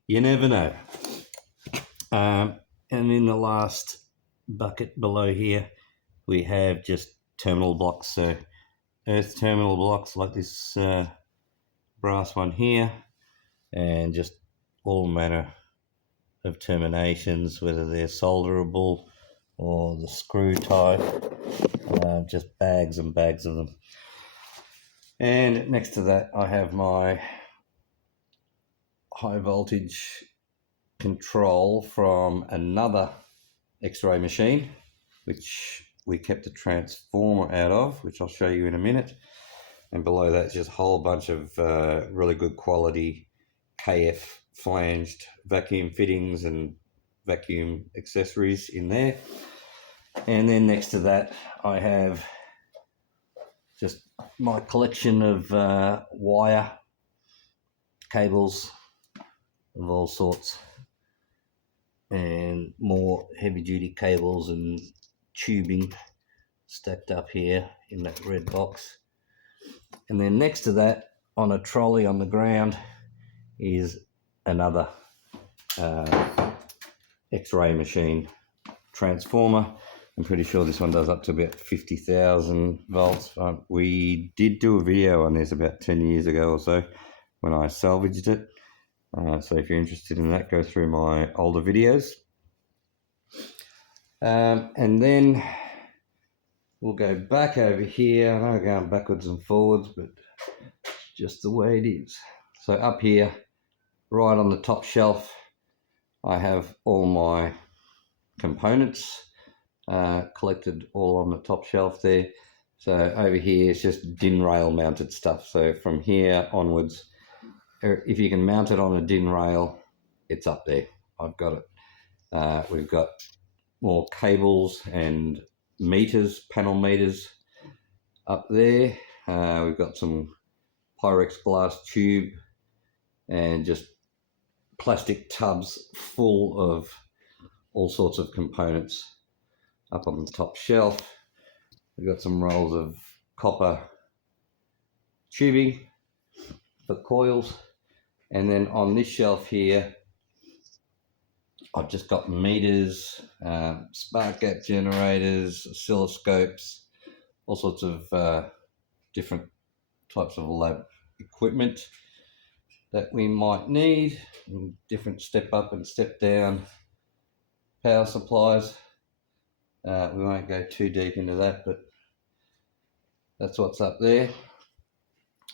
You never know. And in the last bucket below here, we have just terminal blocks. So earth terminal blocks like this brass one here, and just all manner of terminations, whether they're solderable or the screw type, just bags and bags of them. And next to that I have my high voltage control from another X-ray machine, which we kept a transformer out of, which I'll show you in a minute. And below that is just a whole bunch of really good quality KF flanged vacuum fittings and vacuum accessories in there. And then next to that I have just my collection of wire cables of all sorts, and more heavy duty cables and tubing stacked up here in that red box. And then next to that, on a trolley on the ground, is another X-ray machine transformer. I'm pretty sure this one does up to about 50,000 volts. We did do a video on this about 10 years ago or so when I salvaged it. So if you're interested in that, go through my older videos. And then we'll go back over here. I know I'm going backwards and forwards, but it's just the way it is. So up here, right on the top shelf, I have all my components collected all on the top shelf there. So over here it's just DIN rail mounted stuff. So from here onwards, if you can mount it on a DIN rail, it's up there. I've got it. We've got more cables and meters, panel meters up there. We've got some Pyrex glass tube and just plastic tubs full of all sorts of components up on the top shelf. We've got some rolls of copper tubing for coils. And then on this shelf here, I've just got meters, spark gap generators, oscilloscopes, all sorts of different types of lab equipment that we might need, different step up and step down power supplies. We won't go too deep into that, but that's what's up there.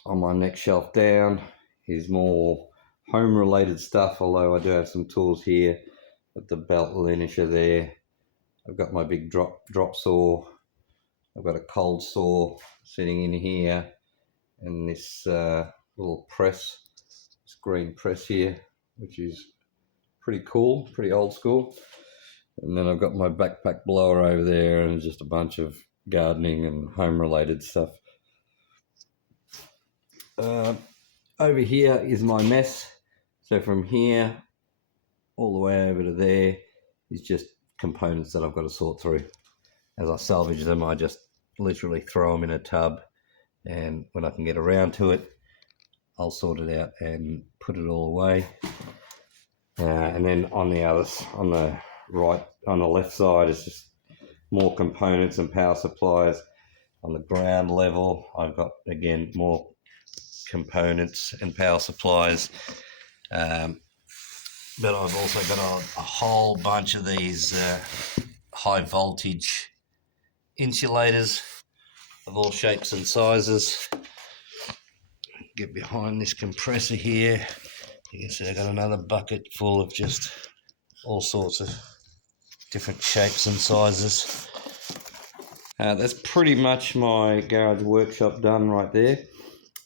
On my next shelf down is more home related stuff, although I do have some tools here. Got the belt linisher there. I've got my big drop saw. I've got a cold saw sitting in here, and this little press, this green press here, which is pretty cool, pretty old school. And then I've got my backpack blower over there, and just a bunch of gardening and home related stuff. Over here is my mess. So from here all the way over to there is just components that I've got to sort through. As I salvage them, I just literally throw them in a tub, and when I can get around to it, I'll sort it out and put it all away. And then on the left side is just more components and power supplies. On the ground level, I've got, again, more components and power supplies. But I've also got a whole bunch of these high voltage insulators of all shapes and sizes. Get behind this compressor here. You can see I've got another bucket full of just all sorts of different shapes and sizes. That's pretty much my garage workshop done right there.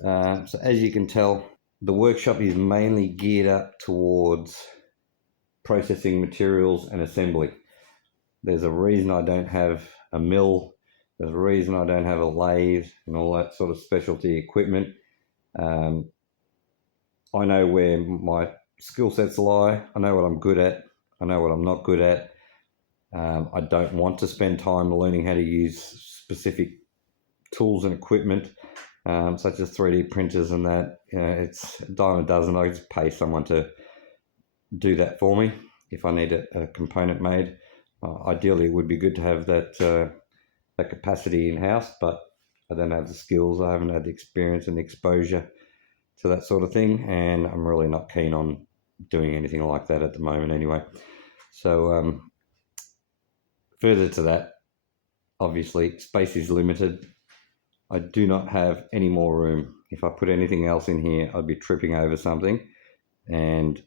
So as you can tell, the workshop is mainly geared up towards processing materials and assembly. There's a reason I don't have a mill. There's a reason I don't have a lathe and all that sort of specialty equipment. I know where my skill sets lie. I know what I'm good at. I know what I'm not good at. I don't want to spend time learning how to use specific tools and equipment, such as 3D printers and that. It's a dime a dozen. I just pay someone to do that for me if I need a component made. Ideally, it would be good to have that capacity in-house, but I don't have the skills. I haven't had the experience and the exposure to that sort of thing, and I'm really not keen on doing anything like that at the moment anyway. So further to that, obviously space is limited. I do not have any more room. If I put anything else in here, I'd be tripping over something. And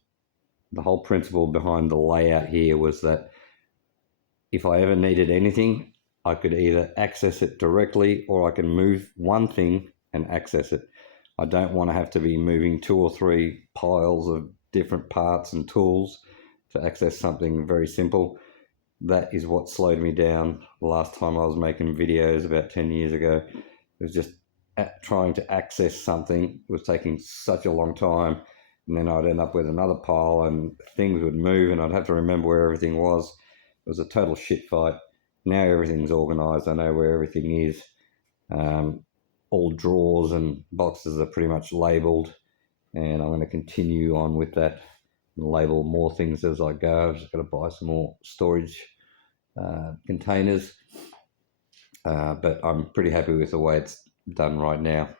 the whole principle behind the layout here was that if I ever needed anything, I could either access it directly, or I can move one thing and access it. I don't want to have to be moving 2 or 3 piles of different parts and tools to access something very simple. That is what slowed me down the last time I was making videos about 10 years ago. It was just trying to access something was taking such a long time, and then I'd end up with another pile and things would move and I'd have to remember where everything was. It was a total shit fight. Now everything's organized. I know where everything is. All drawers and boxes are pretty much labeled, and I'm going to continue on with that and label more things as I go. I've just got to buy some more storage containers, but I'm pretty happy with the way it's done right now.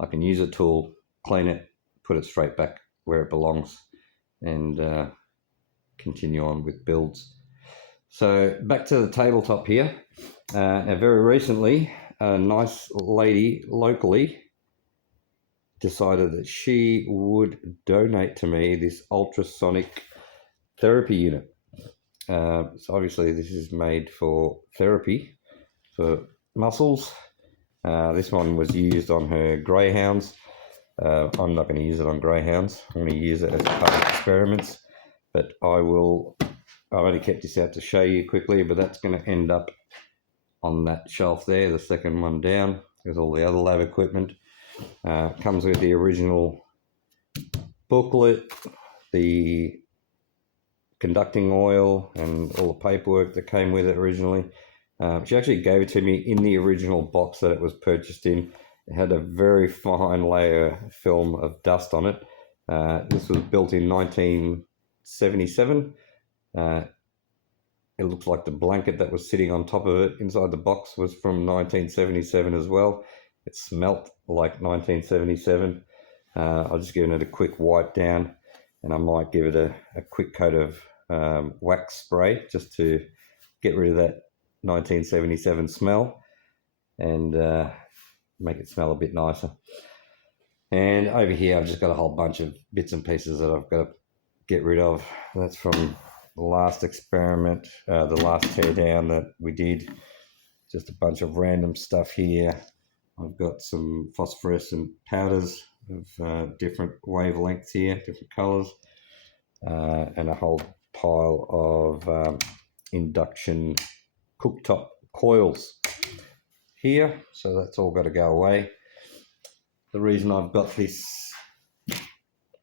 I can use a tool, clean it, put it straight back where it belongs, and continue on with builds. So back to the tabletop here. Now very recently, a nice lady locally decided that she would donate to me this ultrasonic therapy unit. So obviously this is made for therapy for muscles. This one was used on her greyhounds. I'm not going to use it on greyhounds. I'm going to use it as part of experiments, but I've only kept this out to show you quickly, but that's going to end up on that shelf there, the second one down, with all the other lab equipment. Comes with the original booklet, the conducting oil, and all the paperwork that came with it originally. She actually gave it to me in the original box that it was purchased in. It had a very fine layer film of dust on it. This was built in 1977. It looks like the blanket that was sitting on top of it inside the box was from 1977 as well. It smelt like 1977. I'll just give it a quick wipe down, and I might give it a quick coat of wax spray just to get rid of that 1977 smell and make it smell a bit nicer. And over here I've just got a whole bunch of bits and pieces that I've got to get rid of. That's from the last experiment, the last tear down that we did. Just a bunch of random stuff here. I've got some phosphorescent powders of different wavelengths here, different colors, and a whole pile of induction cooktop coils here. So that's all got to go away. The reason I've got this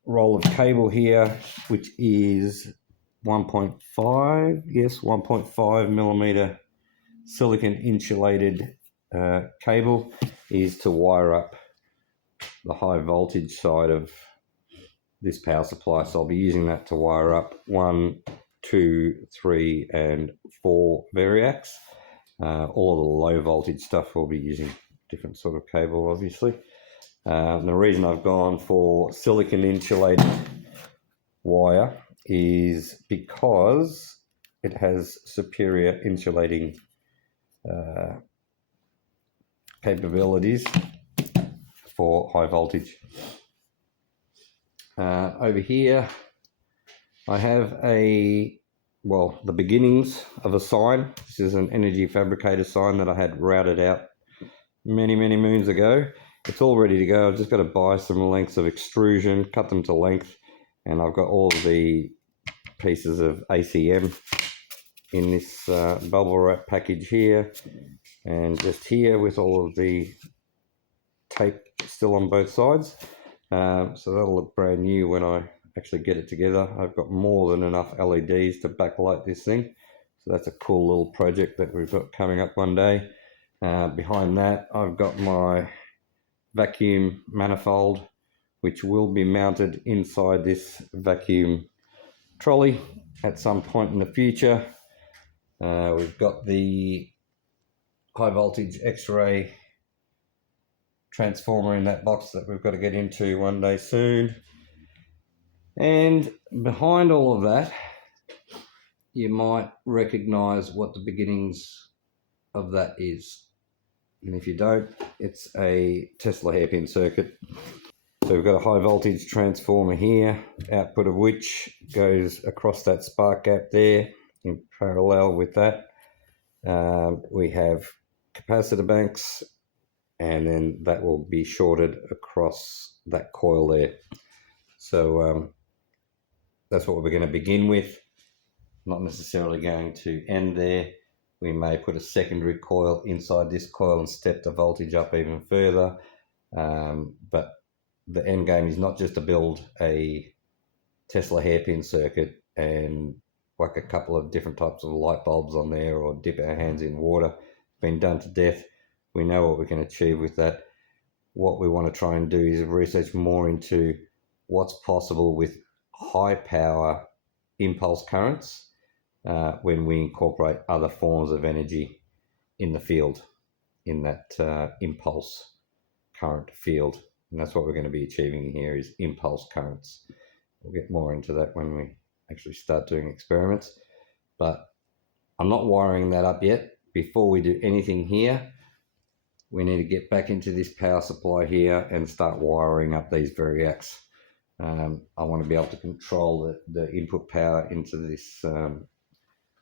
roll of cable here, which is 1.5 millimeter silicon insulated cable, is to wire up the high voltage side of this power supply. So I'll be using that to wire up 1, 2, 3 and 4 variacs. All of the low voltage stuff will be using different sort of cable, obviously. The reason I've gone for silicon insulated wire is because it has superior insulating capabilities for high voltage. Over here I have the beginnings of a sign. This is an energy fabricator sign that I had routed out many moons ago. It's all ready to go. I've just got to buy some lengths of extrusion, cut them to length, and I've got all of the pieces of ACM in this bubble wrap package here, and just here with all of the tape still on both sides. So that'll look brand new when I actually get it together. I've got more than enough LEDs to backlight this thing, so that's a cool little project that we've got coming up one day. Behind that I've got my vacuum manifold, which will be mounted inside this vacuum trolley at some point in the future. We've got the high voltage X-ray transformer in that box that we've got to get into one day soon. And behind all of that, you might recognize what the beginnings of that is. And if you don't, it's a Tesla hairpin circuit. So we've got a high voltage transformer here, output of which goes across that spark gap there in parallel with that. We have capacitor banks, and then that will be shorted across that coil there. So that's what we're going to begin with. Not necessarily going to end there. We may put a secondary coil inside this coil and step the voltage up even further. But the end game is not just to build a Tesla hairpin circuit and whack a couple of different types of light bulbs on there or dip our hands in water. Been done to death. We know what we can achieve with that. What we want to try and do is research more into what's possible with high power impulse currents when we incorporate other forms of energy in the field, in that impulse current field. And that's what we're going to be achieving here, is impulse currents. We'll get more into that when we actually start doing experiments. But I'm not wiring that up yet. Before we do anything here, we need to get back into this power supply here and start wiring up these variacs. I want to be able to control the input power into this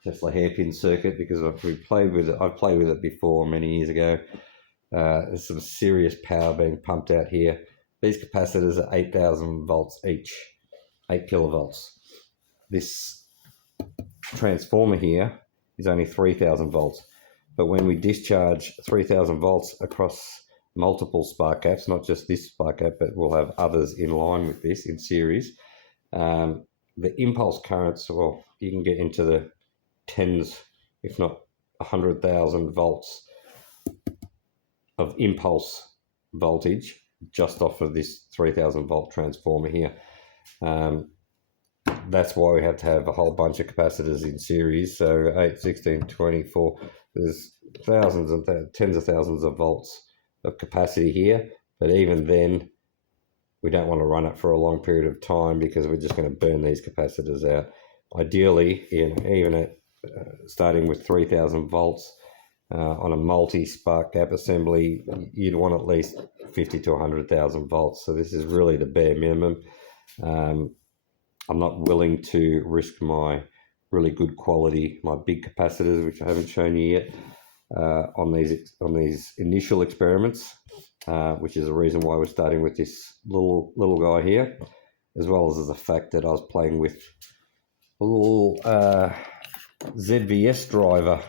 Tesla hairpin circuit, because I've played with it before many years ago. There's some serious power being pumped out here. These capacitors are 8,000 volts each, 8 kilovolts. This transformer here is only 3,000 volts. But when we discharge 3,000 volts across multiple spark gaps, not just this spark gap, but we'll have others in line with this in series, the impulse currents, well, you can get into the tens, if not 100,000 volts of impulse voltage just off of this 3,000 volt transformer here. That's why we have to have a whole bunch of capacitors in series. So 8, 16, 24, there's thousands and tens of thousands of volts of capacity here, but even then we don't want to run it for a long period of time because we're just going to burn these capacitors out. Ideally, even at starting with 3000 volts on a multi-spark gap assembly, you'd want at least 50 to 100,000 volts. So this is really the bare minimum. I'm not willing to risk my really good quality, my big capacitors, which I haven't shown you yet, on these initial experiments, which is the reason why we're starting with this little guy here, as well as the fact that I was playing with a little ZVS driver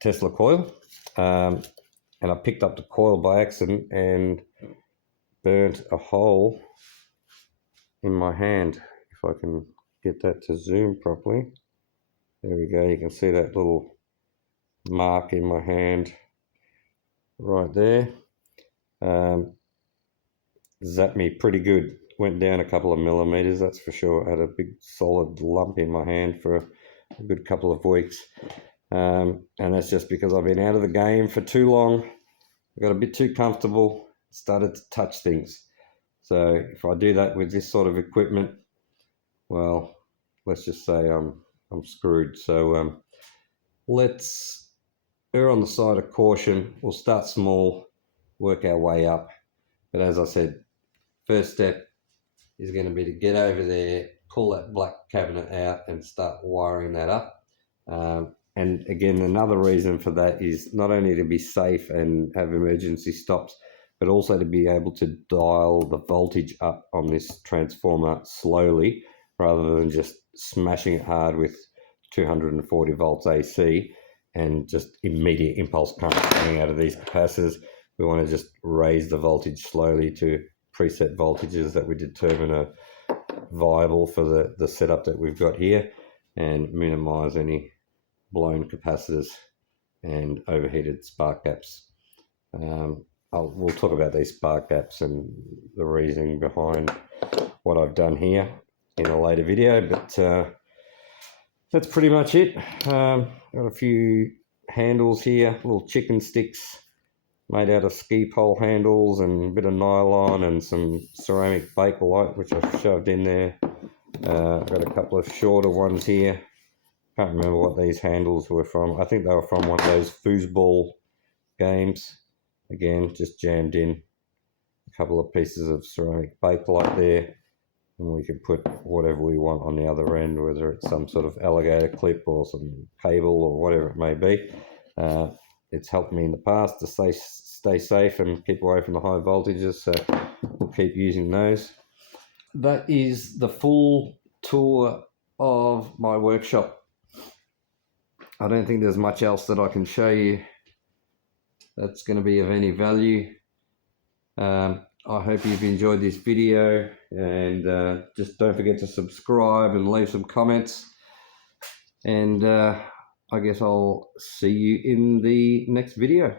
Tesla coil, and I picked up the coil by accident and burnt a hole in my hand. If I can get that to zoom properly. There we go, you can see that little mark in my hand right there. Zapped me pretty good. Went down a couple of millimeters, that's for sure. I had a big solid lump in my hand for a good couple of weeks. And that's just because I've been out of the game for too long. I got a bit too comfortable, started to touch things. So if I do that with this sort of equipment, well, let's just say I'm screwed. So let's err on the side of caution. We'll start small, work our way up. But as I said, first step is going to be to get over there, pull that black cabinet out and start wiring that up. And again, another reason for that is not only to be safe and have emergency stops, but also to be able to dial the voltage up on this transformer slowly, rather than just smashing it hard with 240 volts AC and just immediate impulse current coming out of these capacitors. We want to just raise the voltage slowly to preset voltages that we determine are viable for the setup that we've got here, and minimize any blown capacitors and overheated spark gaps. We'll talk about these spark gaps and the reasoning behind what I've done here in a later video, but that's pretty much it. Got a few handles here, little chicken sticks made out of ski pole handles and a bit of nylon and some ceramic Bakelite, which I've shoved in there. Got a couple of shorter ones here. Can't remember what these handles were from. I think they were from one of those foosball games. Again, just jammed in a couple of pieces of ceramic Bakelite there, and we can put whatever we want on the other end, whether it's some sort of alligator clip or some cable or whatever it may be. It's helped me in the past to stay safe and keep away from the high voltages, so we'll keep using those. That is the full tour of my workshop. I don't think there's much else that I can show you that's going to be of any value. I hope you've enjoyed this video, and just don't forget to subscribe and leave some comments, and I guess I'll see you in the next video.